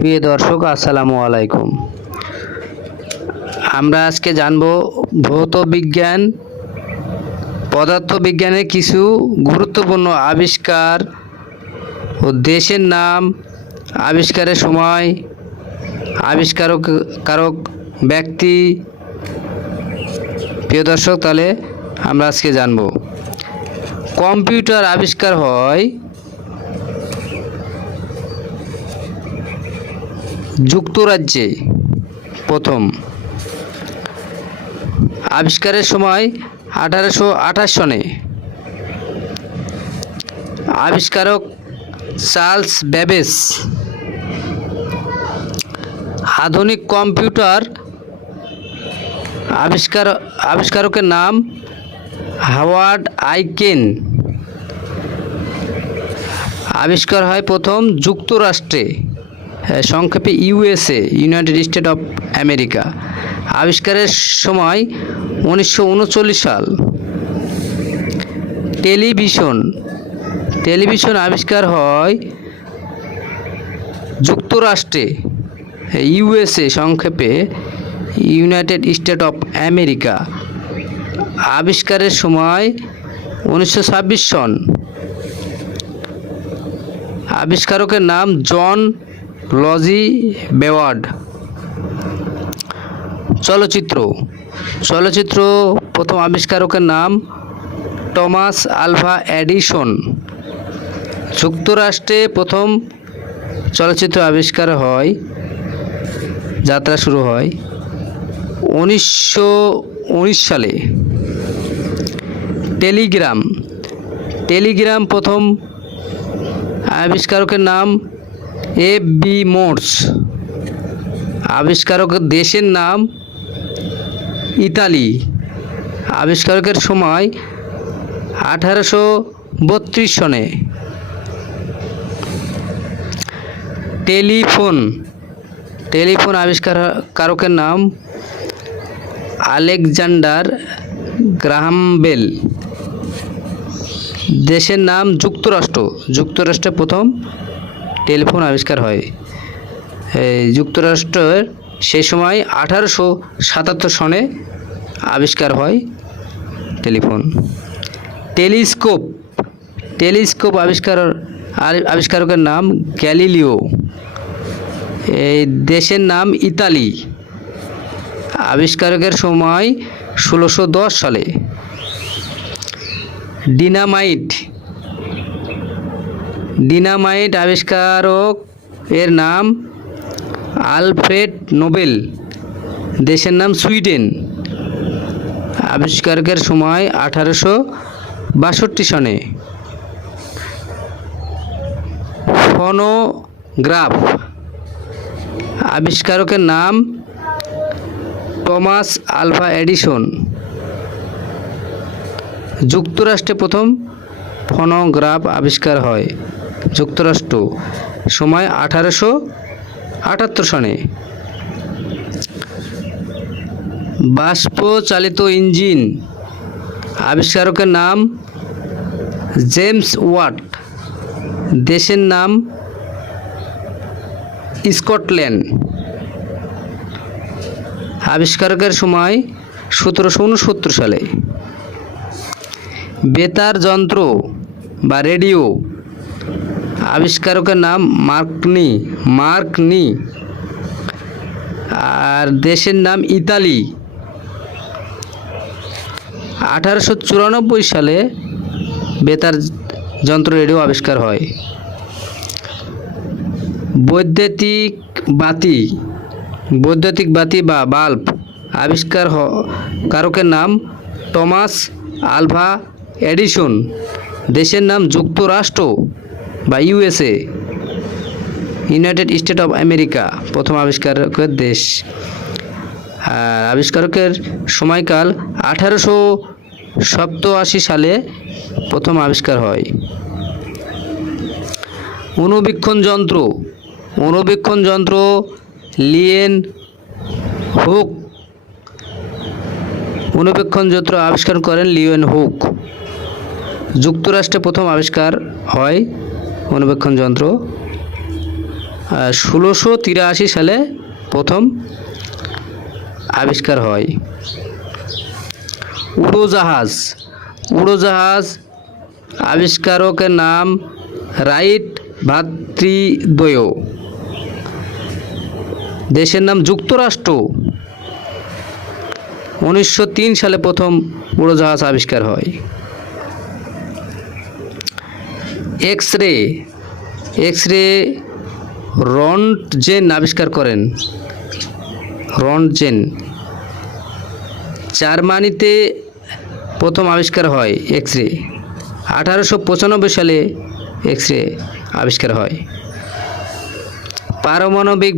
প্রিয় দর্শক, আসসালামু আলাইকুম। আমরা আজকে জানব ভৌত বিজ্ঞান, পদার্থবিজ্ঞানের কিছু গুরুত্বপূর্ণ আবিষ্কার ও দেশের নাম, আবিষ্কারের সময়, আবিষ্কারক ব্যক্তি। প্রিয় দর্শক, তাহলে আমরা আজকে জানব কম্পিউটার আবিষ্কার হয় যুক্তরাজ্যে প্রথম। আবিষ্কারের সময় 1828 সনে। আবিষ্কারক চার্লস ব্যাবেজ। আধুনিক কম্পিউটার আবিষ্কারকের নাম হাওয়ার্ড আইকেন। আবিষ্কার হয় প্রথম যুক্তরাষ্ট্রে, সংক্ষেপে USA, United state of America. আবিষ্কারের সময় 1939 সাল। টেলিভিশন আবিষ্কার হয় যুক্তরাষ্ট্রে, ইউএসএ, সংক্ষেপে ইউনাইটেড স্টেট অফ আমেরিকা। আবিষ্কারের সময় 1926 সন। আবিষ্কারকের নাম জন লজি বেওয়ার্ড। চলচ্চিত্র প্রথম আবিষ্কারকের নাম টমাস আলভা এডিসন। যুক্তরাষ্ট্রে প্রথম চলচ্চিত্র আবিষ্কার হয়, যাত্রা শুরু হয় 1919 সালে। টেলিগ্রাম প্রথম আবিষ্কারকের নাম এফ.বি. মোর্স। আবিষ্কারকের দেশের নাম ইতালি। আবিষ্কারকের সময় 1832 সনে। টেলিফোন আবিষ্কারকের নাম আলেকজান্ডার গ্রাহাম বেল। দেশের নাম যুক্তরাষ্ট্রে প্রথম টেলিফোন আবিষ্কার হয়। যুক্তরাষ্ট্রের সেই সময় 1877 সনে আবিষ্কার হয় টেলিফোন। টেলিস্কোপ আবিষ্কারকের নাম গ্যালিলিও। এই দেশের নাম ইতালি। আবিষ্কারকের সময় 1610 সালে। ডিনামাইট আবিষ্কারক এর নাম আলফ্রেড নোবেল। দেশের নাম সুইডেন। আবিষ্কারকের সময় 1862 সনে। ফোনোগ্রাফ আবিষ্কারকের নাম টমাস আলভা এডিসন। যুক্তরাষ্ট্রে প্রথম ফোনোগ্রাফ আবিষ্কার হয় যুক্তরাষ্ট্র, সময় 1878 সনে। বাষ্প চালিত ইঞ্জিন আবিষ্কারকের নাম জেমস ওয়াট। দেশের নাম স্কটল্যান্ড। আবিষ্কারকের সময় 1769 সালে। বেতার যন্ত্র বা রেডিও আবিষ্কারকের নাম মার্কনি। আর দেশের নাম ইতালি। 1894 সালে বেতার যন্ত্র রেডিও আবিষ্কার হয়। বৈদ্যুতিক বাতি বা বাল্ব আবিষ্কারকের নাম টমাস আলভা এডিসন। দেশের নাম যুক্তরাষ্ট্র বা USA, United state of America, প্রথম আবিষ্কারকের দেশ। আর আবিষ্কারকের সময়কাল 1887 সালে প্রথম আবিষ্কার হয়। অণুবীক্ষণ যন্ত্র লিয়েন হুক আবিষ্কার করেন লিওয়েন হুক। যুক্তরাষ্ট্রে প্রথম আবিষ্কার হয় অণুবীক্ষণ যন্ত্র। 1683 সালে প্রথম আবিষ্কার হয়। উড়োজাহাজ আবিষ্কারকের নাম রাইট ভ্রাতৃদ্বয়। দেশের নাম যুক্তরাষ্ট্র। 1903 সালে প্রথম উড়োজাহাজ আবিষ্কার হয়। এক্স রে রন্টজেন আবিষ্কার করেন। রন্টজেন জার্মানিতে প্রথম আবিষ্কার হয় এক্স রে। 1895 সালে এক্স রে আবিষ্কার হয়। পারমাণবিক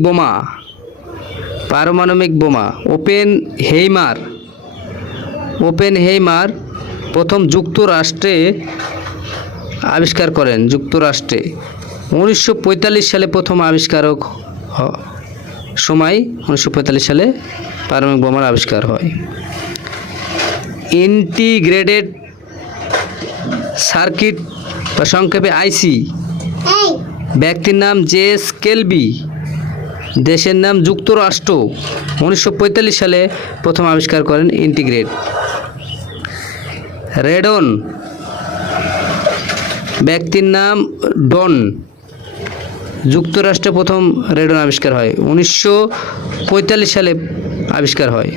বোমা ওপেনহেইমার প্রথম যুক্তরাষ্ট্রে আবিষ্কার করেন। 1945 সালে প্রথম আবিষ্কারক সময় 1945 সালে পারমাণবিক বোমার আবিষ্কার হয়। ইন্টিগ্রেটেড সার্কিট বা সংক্ষেপে আইসি, ব্যক্তির নাম জেস কেলবি। দেশের নাম যুক্তরাষ্ট্র। 1945 সালে প্রথম আবিষ্কার করেন ইন্টিগ্রেট। রেডন, ব্যক্তির নাম ডন। যুক্তরাষ্ট্রে প্রথম রেডন আবিষ্কার হয়। 1945 সালে আবিষ্কার হয়।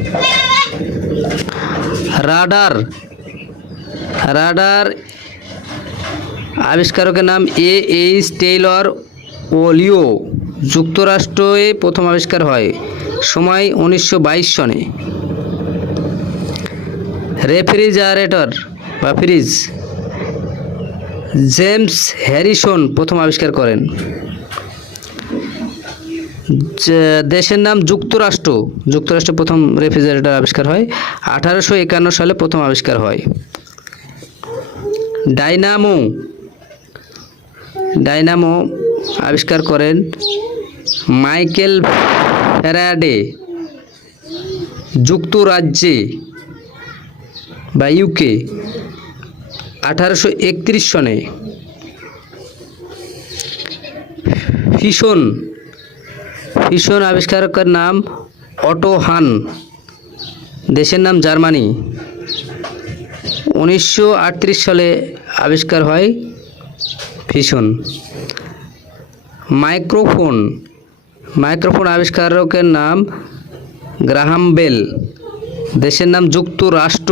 রাডার আবিষ্কারকের নাম এইচ টেইলর ওলিও। যুক্তরাষ্ট্রে প্রথম আবিষ্কার হয়। সময় 1922 সনে। রেফ্রিজারেটর বা ফ্রিজ জেমস হ্যারিসন প্রথম আবিষ্কার করেন। দেশের নাম যুক্তরাষ্ট্রে প্রথম রেফ্রিজারেটর আবিষ্কার হয়। 1851 সালে প্রথম আবিষ্কার হয়। ডাইনামো আবিষ্কার করেন মাইকেল ফ্যারাডে। যুক্তরাজ্যে বা ইউকে 1831 সনে। ফিশন আবিষ্কারকের নাম অটো হান। দেশের নাম জার্মানি। 1938 সালে আবিষ্কার হয় ফিশন। মাইক্রোফোন আবিষ্কারকের নাম গ্রাহাম বেল। দেশের নাম যুক্তরাষ্ট্র।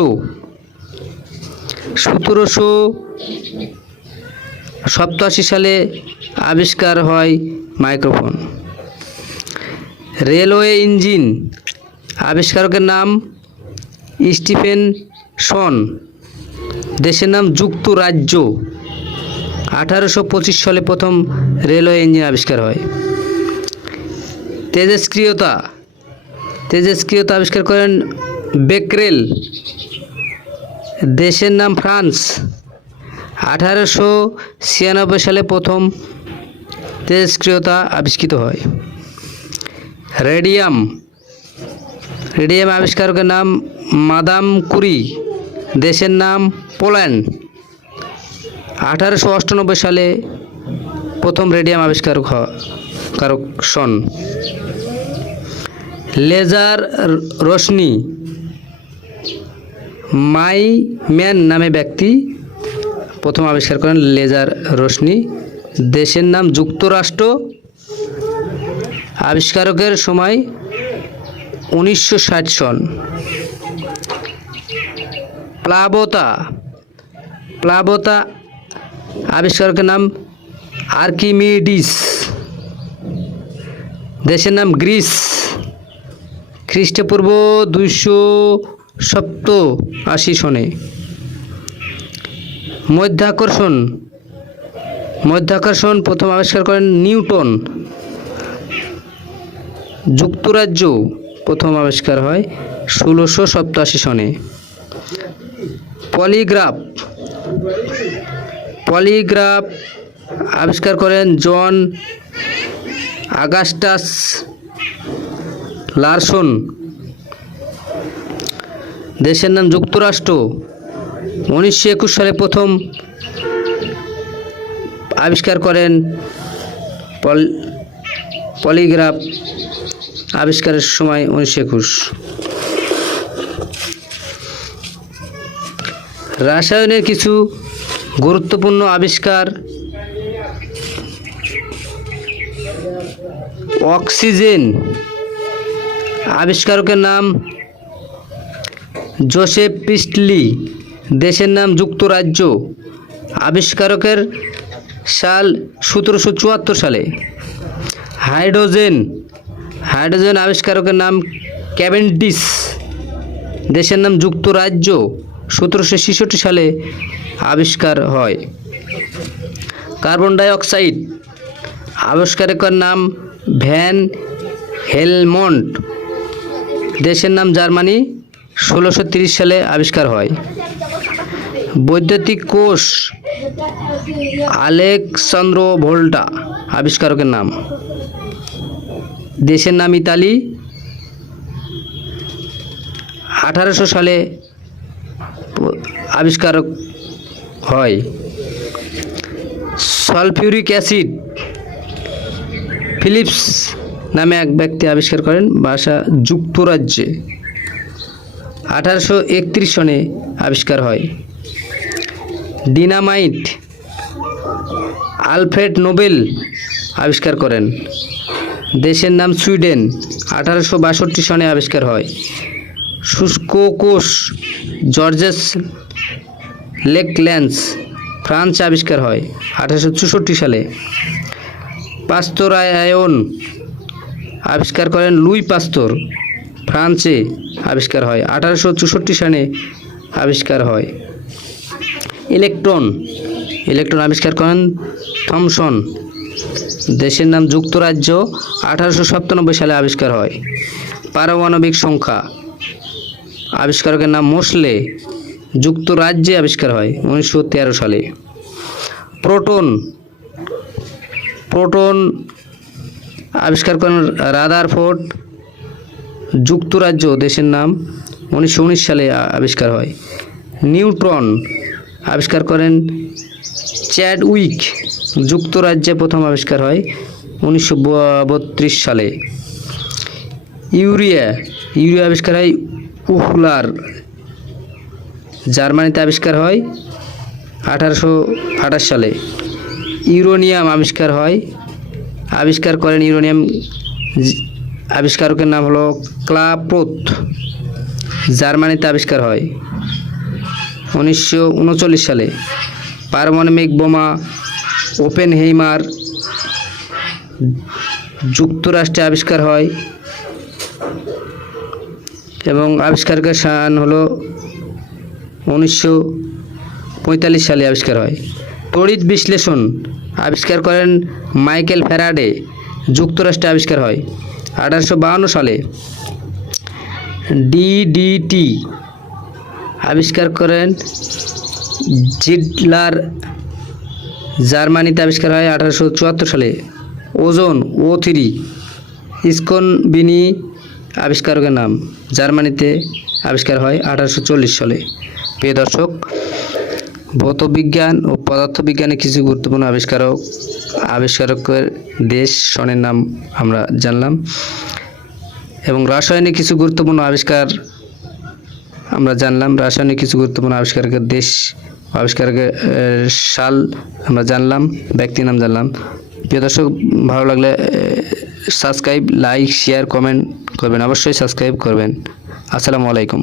1787 সালে আবিষ্কার হয় মাইক্রোফোন। রেলওয়ে ইঞ্জিন আবিষ্কারকের নাম স্টিফেনসন। দেশের নাম যুক্তরাজ্য। 1825 সালে প্রথম রেলওয়ে ইঞ্জিন আবিষ্কার হয়। তেজস্ক্রিয়তা আবিষ্কার করেন বেকরেল। দেশের নাম ফ্রান্স। 1896 সালে প্রথম তেজস্ক্রিয়তা আবিষ্কৃত হয়। রেডিয়াম আবিষ্কারকের নাম মাদাম কুরি। দেশের নাম পোল্যান্ড। 1898 সালে প্রথম রেডিয়াম আবিষ্কারক সন। লেজার রশ্মি মাইম্যান নামে ব্যক্তি প্রথম আবিষ্কার করেন লেজার রশ্মি। দেশের নাম যুক্তরাষ্ট্র। আবিষ্কারকের সময় 1960 সন। প্লাবতা আবিষ্কারকের নাম আর্কিমিডিস। দেশের নাম গ্রিস। খ্রিস্টপূর্ব 287 সনে। মধ্যাকর্ষণ প্রথম আবিষ্কার করেন নিউটন। যুক্তরাজ্য প্রথম আবিষ্কার হয় 1687 সনে। পলিগ্রাফ আবিষ্কার করেন জন আগাস্টাস লারসন। দেশের নাম যুক্তরাষ্ট্র। 1921 সালে প্রথম আবিষ্কার করেন পলিগ্রাফ আবিষ্কারের সময় 1921। রসায়নের কিছু গুরুত্বপূর্ণ আবিষ্কার: অক্সিজেন আবিষ্কারকের নাম জোসেফ প্রিস্টলি, দেশের নাম যুক্তরাজ্য, আবিষ্কারকের সাল 1774 সালে। হাইড্রোজেন আবিষ্কারকের নাম ক্যাভেন্ডিশ, দেশের নাম যুক্তরাজ্য, 1766 সালে আবিষ্কার হয়। কার্বন ডাই অক্সাইড আবিষ্কারকের নাম ভ্যান হেলমন্ট, দেশের নাম জার্মানি, 1630 সালে আবিষ্কার হয়। বৈদ্যুতিক কোষ আলেকসান্দ্র ভোল্টা, আবিষ্কারকের নাম, দেশের নাম ইতালি, 1800 সালে আবিষ্কার হয়। সালফিউরিক অ্যাসিড ফিলিপস নামে এক ব্যক্তি আবিষ্কার করেন, বাসা যুক্তরাজ্যে, 1831 সনে আবিষ্কার হয়। ডিনামাইট আলফ্রেড নোবেল আবিষ্কার করেন, দেশের নাম সুইডেন, 1862 সনে আবিষ্কার হয়। শুষ্ক কোষ জর্জেস লেকল্যান্ডস, ফ্রান্স আবিষ্কার হয় 1864 সালে। পাস্তরায়ন আবিষ্কার করেন লুই পাস্তর, ফ্রান্সে আবিষ্কার হয়, 1864 সনে আবিষ্কার হয়। ইলেকট্রন আবিষ্কার করেন থমসন, দেশের নাম যুক্তরাজ্য, 1897 সালে আবিষ্কার হয়। পারমাণবিক সংখ্যা আবিষ্কারকের নাম মোসলে, যুক্তরাজ্যে আবিষ্কার হয় 1913 সালে। প্রোটন আবিষ্কার করেন রাদারফোর্ড, যুক্তরাজ্য, দেশের নাম, 1919 সালে আবিষ্কার হয়। নিউট্রন আবিষ্কার করেন চ্যাডউইক, যুক্তরাজ্যে প্রথম আবিষ্কার হয় 1932 সালে। ইউরিয়া আবিষ্কার হয় উহলার, জার্মানিতে আবিষ্কার হয় 1828 সালে। ইউরেনিয়াম আবিষ্কার করেন ইউরেনিয়াম আবিষ্কারকের নাম হলো ক্লাপ্রোথ, জার্মানিতে আবিষ্কার হয় 1939 সালে। পারমাণবিক বোমা ওপেনহেইমার, যুক্তরাষ্ট্রে আবিষ্কার হয় এবং আবিষ্কারকের সাল হলো 1945 সালে আবিষ্কার হয়। তড়িৎ বিশ্লেষণ আবিষ্কার করেন মাইকেল ফ্যারাডে, যুক্তরাষ্ট্রে আবিষ্কার হয় 1852 সালে। ডিডিটি আবিষ্কার করেন জিডলার, জার্মানিতে আবিষ্কার হয় 1874 সালে। ওজোন O3 স্কনবিনি আবিষ্কারকের নাম, জার্মানিতে আবিষ্কার হয় 1840 সালে। প্রিয় দর্শক, ভৌতবিজ্ঞান ও পদার্থবিজ্ঞানের কিছু গুরুত্বপূর্ণ আবিষ্কারকের দেশ সনের নাম আমরা জানলাম এবং রাসায়নিক কিছু গুরুত্বপূর্ণ আবিষ্কার আমরা জানলাম। রাসায়নিক কিছু গুরুত্বপূর্ণ আবিষ্কারকের দেশ, আবিষ্কারকের সাল আমরা জানলাম, ব্যক্তির নাম জানলাম। প্রিয় দর্শক, ভালো লাগলে সাবস্ক্রাইব, লাইক, শেয়ার, কমেন্ট করবেন, অবশ্যই সাবস্ক্রাইব করবেন। আসসালামু আলাইকুম।